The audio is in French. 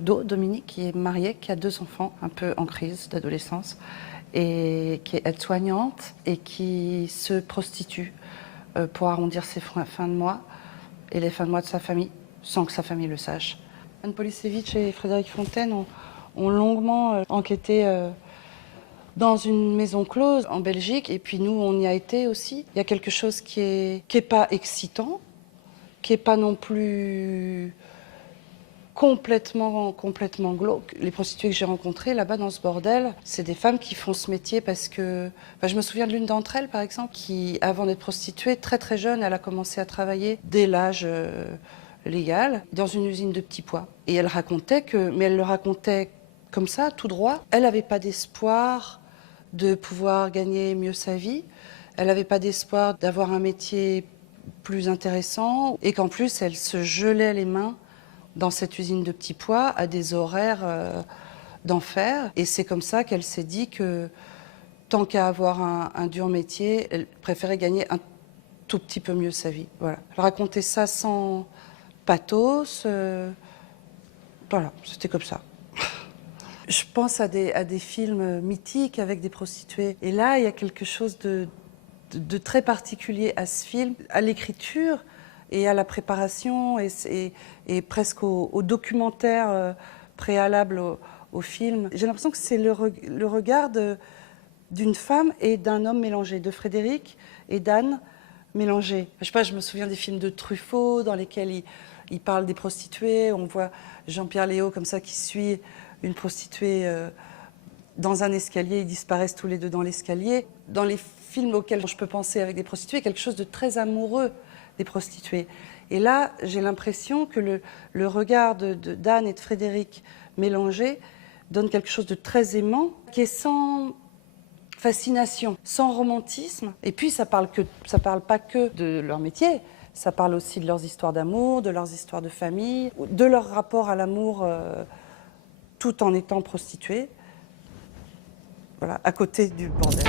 Dominique, qui est mariée, qui a 2 enfants, un peu en crise d'adolescence, et qui est aide-soignante et qui se prostitue pour arrondir ses fins de mois et les fins de mois de sa famille, sans que sa famille le sache. Anne Polisevich et Frédéric Fontaine ont longuement enquêté dans une maison close en Belgique, et puis nous, on y a été aussi. Il y a quelque chose qui est pas excitant, qui est pas non plus complètement glauque. Les prostituées que j'ai rencontrées là-bas dans ce bordel, c'est des femmes qui font ce métier parce que... Enfin, je me souviens de l'une d'entre elles, par exemple, qui, avant d'être prostituée, très très jeune, elle a commencé à travailler dès l'âge légal dans une usine de petits pois. Et elle racontait que... Mais elle le racontait comme ça, tout droit. Elle n'avait pas d'espoir de pouvoir gagner mieux sa vie. Elle n'avait pas d'espoir d'avoir un métier plus intéressant. Et qu'en plus, elle se gelait les mains dans cette usine de petits pois à des horaires d'enfer. Et c'est comme ça qu'elle s'est dit que tant qu'à avoir un dur métier, elle préférait gagner un tout petit peu mieux sa vie. Voilà. Elle racontait ça sans pathos. Voilà, c'était comme ça. Je pense à des films mythiques avec des prostituées. Et là, il y a quelque chose de très particulier à ce film, à l'écriture et à la préparation et presque au documentaire préalable au film. J'ai l'impression que c'est le regard d'une femme et d'un homme mélangé, de Frédéric et d'Anne mélangés. Je sais pas, je me souviens des films de Truffaut dans lesquels il parle des prostituées. On voit Jean-Pierre Léaud comme ça qui suit une prostituée dans un escalier, ils disparaissent tous les deux dans l'escalier. Dans les films auxquels je peux penser avec des prostituées, quelque chose de très amoureux des prostituées. Et là, j'ai l'impression que le regard d'Anne et de Frédéric mélangés donne quelque chose de très aimant, qui est sans fascination, sans romantisme. Et puis, ça parle pas que de leur métier, ça parle aussi de leurs histoires d'amour, de leurs histoires de famille, de leur rapport à l'amour tout en étant prostituées. Voilà, à côté du bordel.